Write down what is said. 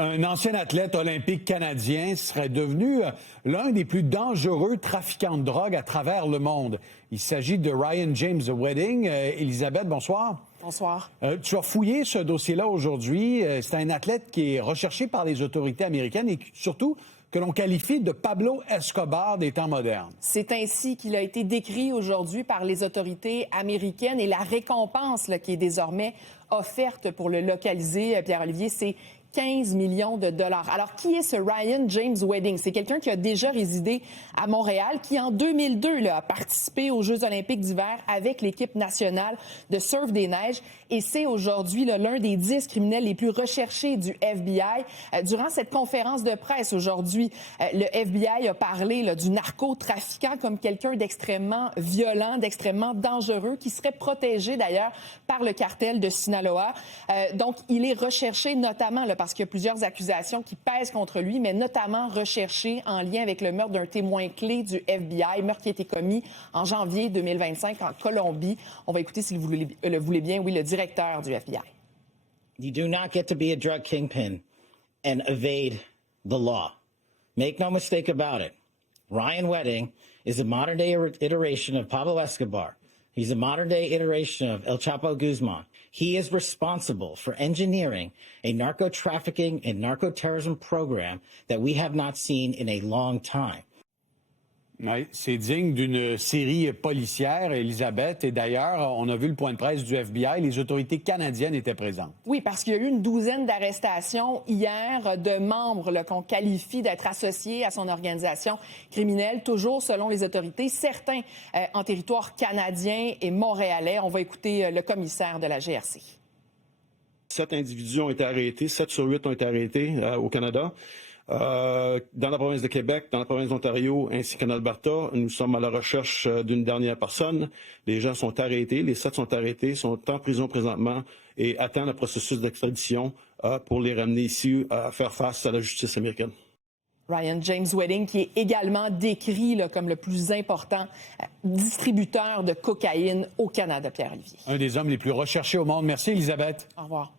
Un ancien athlète olympique canadien serait devenu l'un des plus dangereux trafiquants de drogue à travers le monde. Il s'agit de Ryan James Wedding. Elisabeth, bonsoir. Bonsoir. Tu as fouillé ce dossier-là aujourd'hui. C'est un athlète qui est recherché par les autorités américaines et surtout que l'on qualifie de Pablo Escobar des temps modernes. C'est ainsi qu'il a été décrit aujourd'hui par les autorités américaines et la récompense là, qui est désormais offerte pour le localiser, Pierre-Olivier, c'est 15 millions de dollars. Alors, qui est ce Ryan James Wedding? C'est quelqu'un qui a déjà résidé à Montréal, qui en 2002 là, a participé aux Jeux olympiques d'hiver avec l'équipe nationale de surf des neiges. Et c'est aujourd'hui l'un des 10 criminels les plus recherchés du FBI. Durant cette conférence de presse aujourd'hui, le FBI a parlé là, du narcotrafiquant comme quelqu'un d'extrêmement violent, d'extrêmement dangereux, qui serait protégé d'ailleurs par le cartel de Sinaloa. Donc, il est recherché notamment là, parce qu'il y a plusieurs accusations qui pèsent contre lui, mais notamment recherché en lien avec le meurtre d'un témoin clé du FBI, meurtre qui a été commis en janvier 2025 en Colombie. On va écouter, si vous le voulez bien, oui, le directeur du FBI. You do not get to be a drug kingpin and evade the law. Make no mistake about it. Ryan Wedding is a modern-day iteration of Pablo Escobar. He's a modern-day iteration of El Chapo Guzman. He is responsible for engineering a narco-trafficking and narco-terrorism program that we have not seen in a long time. Oui, c'est digne d'une série policière, Elisabeth. Et d'ailleurs, on a vu le point de presse du FBI. Les autorités canadiennes étaient présentes. Oui, parce qu'il y a eu une douzaine d'arrestations hier de membres qu'on qualifie d'être associés à son organisation criminelle, toujours selon les autorités, certains en territoire canadien et montréalais. On va écouter le commissaire de la GRC. 7 individus ont été arrêtés, 7 sur 8 ont été arrêtés au Canada. Dans la province de Québec, dans la province d'Ontario ainsi qu'en Alberta, nous sommes à la recherche d'une dernière personne. Les gens sont arrêtés, les 7 sont arrêtés, sont en prison présentement et attendent le processus d'extradition pour les ramener ici à faire face à la justice américaine. Ryan James Wedding, qui est également décrit là, comme le plus important distributeur de cocaïne au Canada, Pierre-Olivier. Un des hommes les plus recherchés au monde. Merci, Elisabeth. Au revoir.